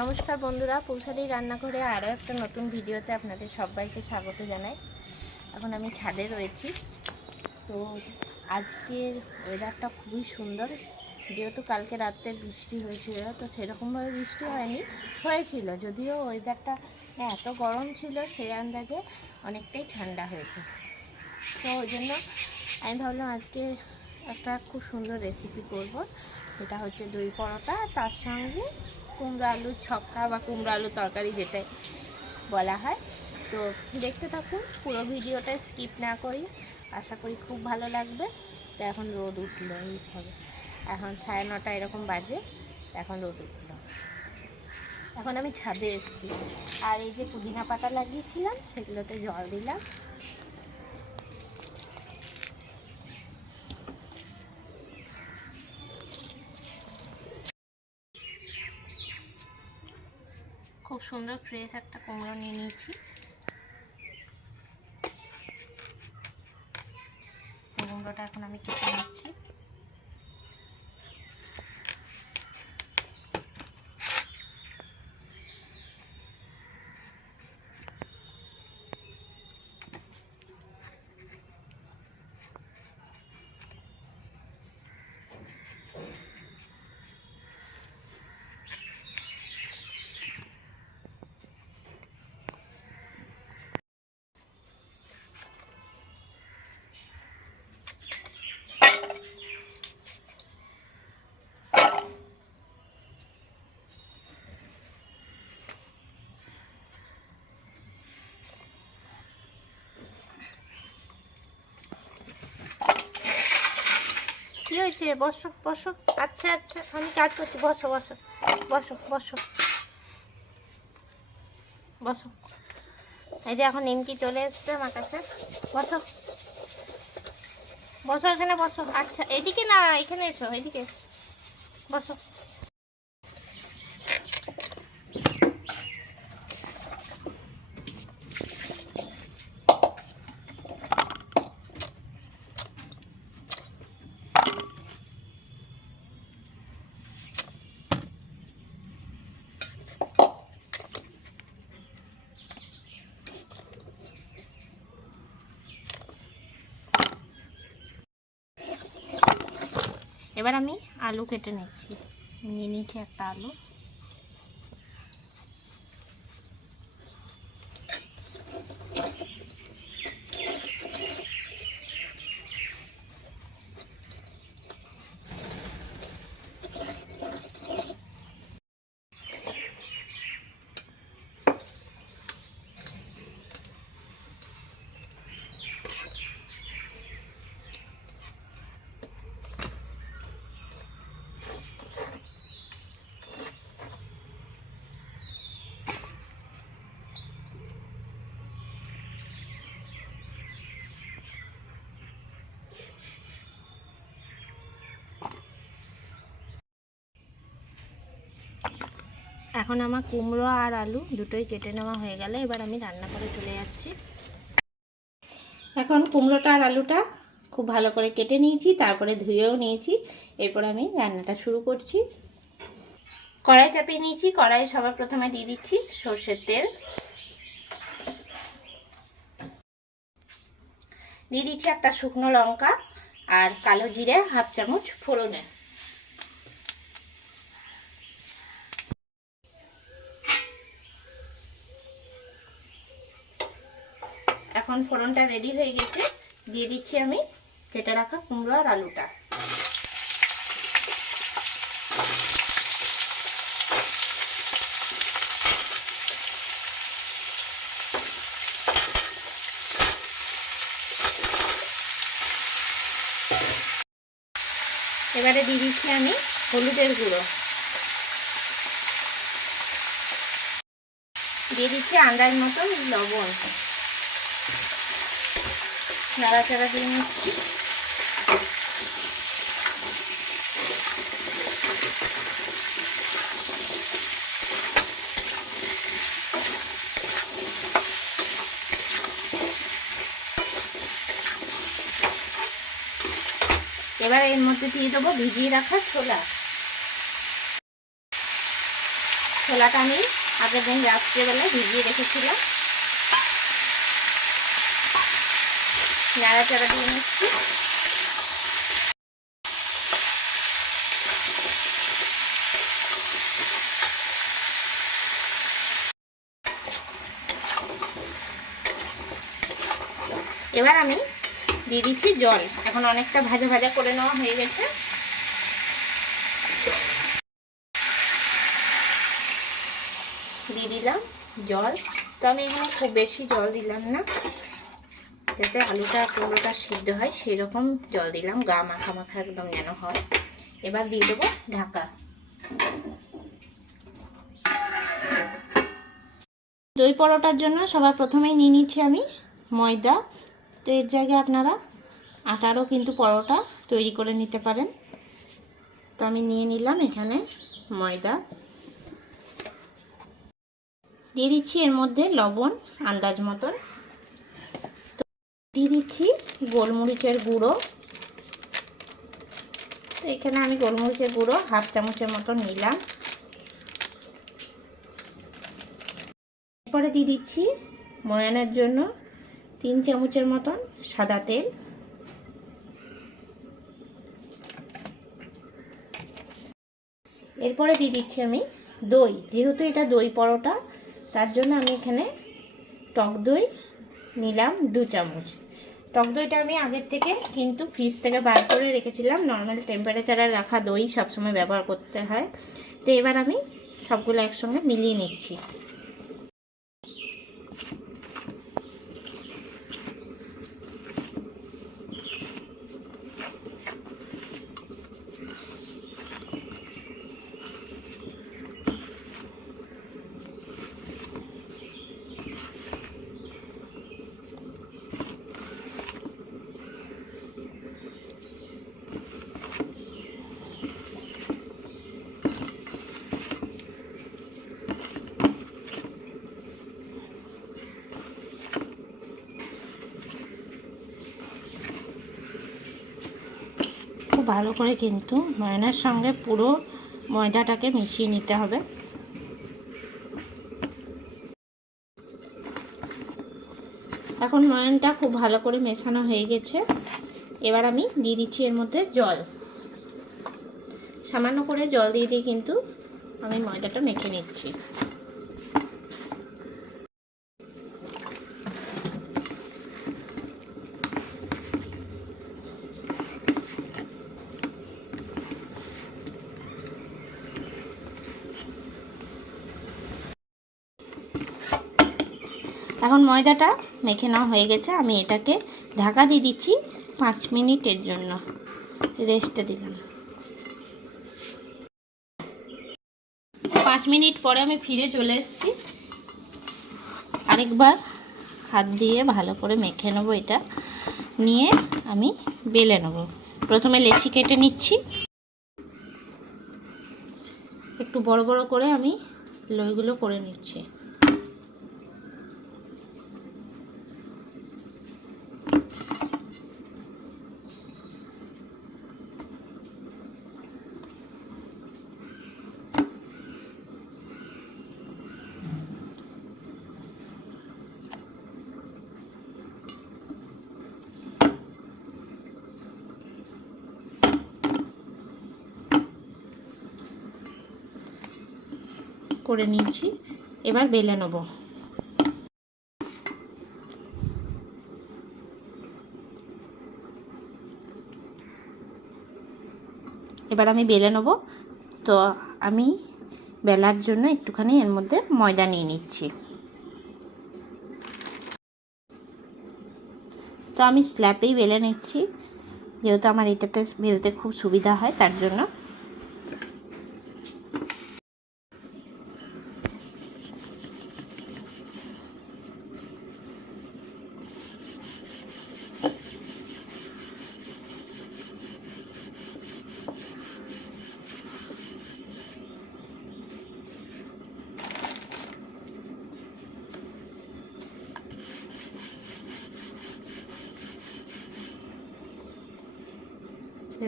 নমস্কার বন্ধুরা, পৌশালী রান্নাঘরে আরও একটা নতুন ভিডিওতে আপনাদের সবাইকে স্বাগত জানাই। এখন আমি ছাদে রয়েছি। তো আজকের ওয়েদারটা খুবই সুন্দর, যেহেতু কালকে রাতে বৃষ্টি হয়েছিল, তো সেরকমভাবে বৃষ্টি হয়েছিল, যদিও ওয়েদারটা এত গরম ছিল সেই আন্দাজে অনেকটাই ঠান্ডা হয়েছে। তো ওই জন্য আমি ভাবলাম আজকে একটা খুব সুন্দর রেসিপি করব, সেটা হচ্ছে দই পরোটা, তার সঙ্গে কুমড়ো আলুর ছক্কা বা কুমড়ো আলুর তরকারি যেটাই বলা হয়। তো দেখতে থাকুন, পুরো ভিডিওটা স্কিপ না করি, আশা করি খুব ভালো লাগবে। তো এখন রোদ উঠলো, এই হবে এখন 9:30 এরকম বাজে, এখন রোদ উঠলো। এখন আমি ছাদে এসেছি, আর এই যে পুদিনা পাতা লাগিয়েছিলাম সেগুলোতে জল দিলাম। খুব সুন্দর ফ্রেশ একটা কুমড়ো নিয়ে নিয়েছি। কুমড়োটা এখন আমি কেটে নিচ্ছি। কি হয়েছে? বসো বসো। আচ্ছা আচ্ছা, আমি কাজ করছি, বসো বসো বসো বসো বসো। এই যে এখন নিমকি চলে এসছে আমার কাছে। বসো বসো, এখানে বসো। আচ্ছা এদিকে না, এখানে এসো, এদিকে বসো। এবার আমি আলু কেটে নিচ্ছি, নিয়ে নিচ্ছি একটা আলু। এখন আমার কুমড়ো আর আলু দুটোই কেটে নেওয়া হয়ে গেলে এবার আমি রান্না করে চলে যাচ্ছি। এখন কুমড়োটা আর আলুটা খুব ভালো করে কেটে নিয়েছি, তারপরে ধুয়েও নিয়েছি। এরপর আমি রান্নাটা শুরু করছি। কড়াই চাপিয়ে নিয়েছি, কড়াই সবার প্রথমে দিয়ে দিচ্ছি সর্ষের তেল, দিয়ে দিচ্ছি একটা শুকনো লঙ্কা আর কালো জিরে 1/2 চামচ ফোড়নে। এখন ফোড়নটা রেডি হয়ে গেছে, দিয়ে দিচ্ছি আমি কেটে রাখা কুমড়ো আর আলুটা। এবারে দিয়ে দিচ্ছি আমি হলুদের গুঁড়ো, দিয়ে দিচ্ছি আন্দাজ মতন লবণ, নাড়াচাড়া দিয়ে নিচ্ছি। এবার এর মধ্যে দিয়ে দেবো ভিজিয়ে রাখা ছোলা। ছোলাটা আমি আগের দিন রাত্রেবেলায় ভিজিয়ে রেখেছিলাম। নাড়াচাড়া দিয়ে নিচ্ছি। এবার আমি দিয়ে দিচ্ছি জল। এখন অনেকটা ভাজা ভাজা করে নেওয়া হয়ে গেছে। দিয়ে দিলাম জল। তো আমি এখানে খুব বেশি জল দিলাম না, যাতে আলুটা কুমড়োটা সিদ্ধ হয় সেরকম জল দিলাম, গা মাখা মাখা একদম যেন হয়। এবার দিয়ে দেবো ঢাকা। দই পরোটার জন্য সবার প্রথমেই নিয়ে নিচ্ছি আমি ময়দা। তো এর জায়গায় আপনারা আটারও কিন্তু পরোটা তৈরি করে নিতে পারেন। তো আমি নিয়ে নিলাম এখানে ময়দা। দিয়ে দিচ্ছি এর মধ্যে লবণ আন্দাজ মতন। তো দিয়ে দিচ্ছি গোলমরিচের গুঁড়ো। তো এখানে আমি গোলমরিচের গুঁড়ো 1/2 চামচের মতন নিলাম। এরপরে দিয়ে দিচ্ছি ময়ানের জন্য 3 চামচের মতন সাদা তেল। এরপরে দিয়ে দিচ্ছি আমি দই। যেহেতু এটা দই পরোটা, তার জন্য আমি এখানে টক দই নিলাম 2 চামচ। টক দইটা আমি আগের থেকে কিন্তু ফ্রিজ থেকে বার করে রেখেছিলাম। নর্মাল টেম্পারেচারে রাখা দই সবসময় ব্যবহার করতে হয়। তো এবার আমি সবগুলো একসঙ্গে মিলিয়ে নিচ্ছি। খুব ভালো করে কিন্তু ময়দার সঙ্গে পুরো ময়দাটাকে মিশিয়ে নিতে হবে। এখন ময়ানটা খুব ভালো করে মেশানো হয়ে গেছে। এবার আমি দিয়ে দিচ্ছি এর মধ্যে জল। সামান্য করে জল দিয়ে দিয়ে কিন্তু আমি ময়দাটা মেখে নিচ্ছি। এখন ময়দাটা মেখে নেওয়া হয়ে গেছে। আমি এটাকে ঢাকা দিয়ে দিচ্ছি 5 মিনিটের জন্য, রেস্টে দিলাম। 5 মিনিট পরে আমি ফিরে চলে এসেছি। আরেকবার হাত দিয়ে ভালো করে মেখে নেবো। এটা নিয়ে আমি বেলে নেব। প্রথমে লেচি কেটে নিচ্ছি। একটু বড় বড় করে আমি লইগুলো করে নিচ্ছি। করে নিয়েছি, এবার বেলে নেব। এবার আমি বেলে নেব। তো আমি বেলার জন্য একটুখানি এর মধ্যে ময়দা নিয়ে নিচ্ছি। তো আমি স্ল্যাপেই বেলে নিচ্ছি, যেহেতু আমার এটাতে বেলতে খুব সুবিধা হয় তার জন্য।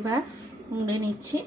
এবার মুড়ে নিচ্ছি।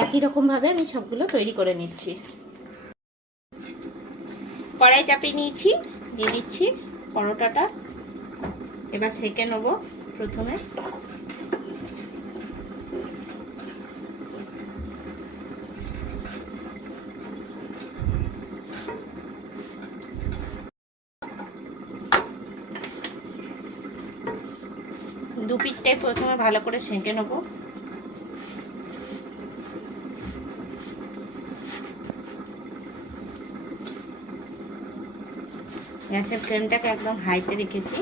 একই রকমভাবে আমি সবগুলো তৈরি করে নিচ্ছি। কড়াই চাপিয়ে নিয়েছি, দিয়ে দিচ্ছি পরোটাটা। এবার সেঁকে নেব প্রথমে। দু পিঠটাই প্রথমে ভালো করে সেঁকে নেব। গ্যাসের ফ্লেমটাকে একদম হাইতে রেখেছি।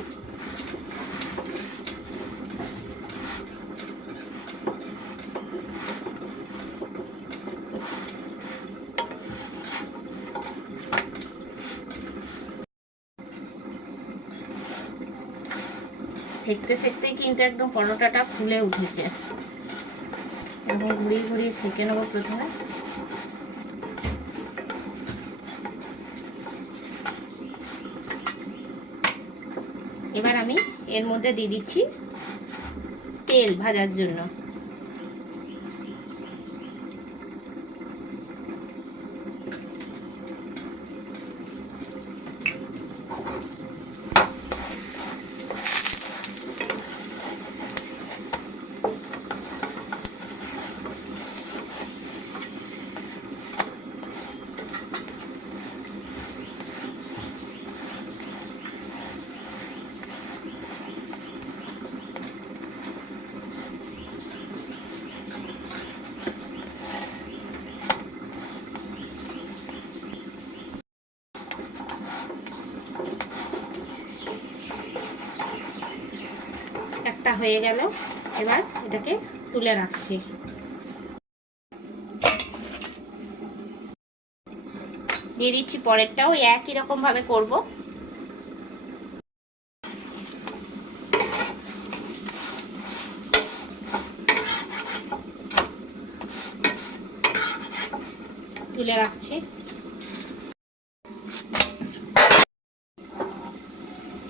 সেঁকতে সেঁকতেই কিন্তু একদম পরোটাটা ফুলে উঠেছে। এবং ঘুরিয়ে ঘুরিয়ে সেঁকে নেবো প্রথমে। এবার আমি এর মধ্যে দিয়ে দিচ্ছি তেল ভাজার জন্য। একটা হয়ে গেল, এবার এটাকে তুলে রাখছি। দিয়ে দিচ্ছি পরেরটাও, একই রকম ভাবে করব। তুলে রাখছি।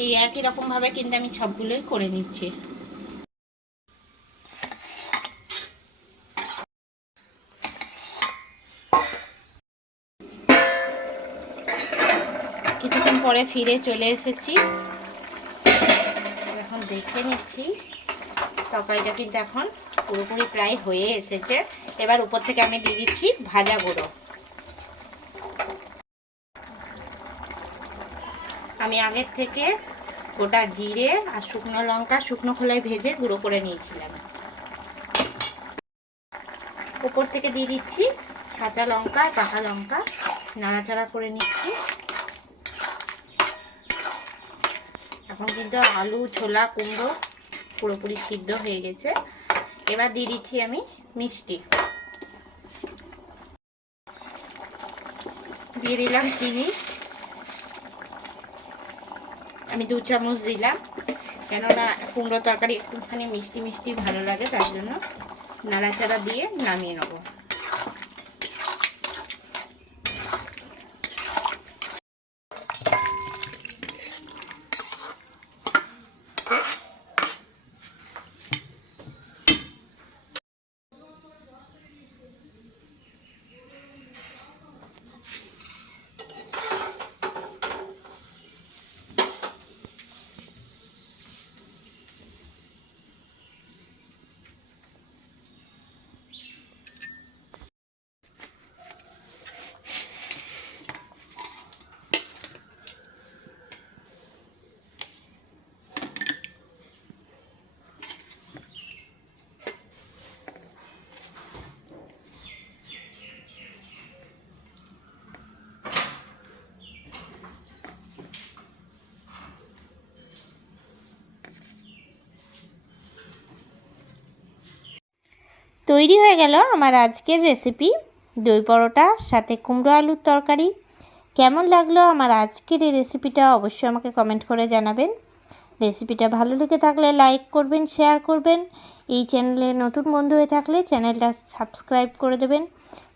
এই একই রকম ভাবে কিন্তু আমি সবগুলোই করে নিচ্ছি। কিছুক্ষণ পরে ফিরে চলে এসেছি। এখন দেখে নিচ্ছি তরকারিটা কিন্তু এখন পুরোপুরি প্রায় হয়ে এসেছে। এবার উপর থেকে আমি দিয়ে দিচ্ছি ভাজা গুঁড়ো। আমি আগের থেকে গোটা জিরে আর শুকনো লঙ্কা শুকনো খোলায় ভেজে গুঁড়ো করে নিয়েছিলাম। উপর থেকে দিয়ে দিচ্ছি কাঁচা লঙ্কা, পাকা লঙ্কা, নাড়াচাড়া করে নিচ্ছি। এখন কিন্তু আলু, ছোলা, কুমড়ো পুরোপুরি সিদ্ধ হয়ে গেছে। এবার দিয়ে দিচ্ছি আমি মিষ্টি, দিয়ে দিলাম চিনি। আমি 2 চামচ দিলাম, কেননা কুমড়ো তরকারি একটুখানি মিষ্টি মিষ্টি ভালো লাগে, তার জন্য। নাড়াচাড়া দিয়ে নামিয়ে নেব। তৈরি হয়ে গেল আমার আজকের রেসিপি, দই পরোটা সাথে কুমড়ো আলুর তরকারি। কেমন লাগলো আমার আজকের এই রেসিপিটা অবশ্যই আমাকে কমেন্ট করে জানাবেন। রেসিপিটা ভালো লেগে থাকলে লাইক করবেন, শেয়ার করবেন। এই চ্যানেলে নতুন বন্ধু হয়ে থাকলে চ্যানেলটা সাবস্ক্রাইব করে দেবেন।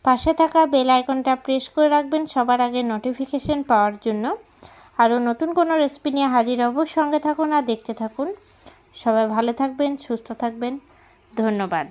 পাশে থাকা বেল আইকনটা প্রেস করে রাখবেন সবার আগে নোটিফিকেশন পাওয়ার জন্য। আরও নতুন কোনো রেসিপি নিয়ে হাজির হব। সঙ্গে থাকুন আর দেখতে থাকুন। সবাই ভালো থাকবেন, সুস্থ থাকবেন। ধন্যবাদ।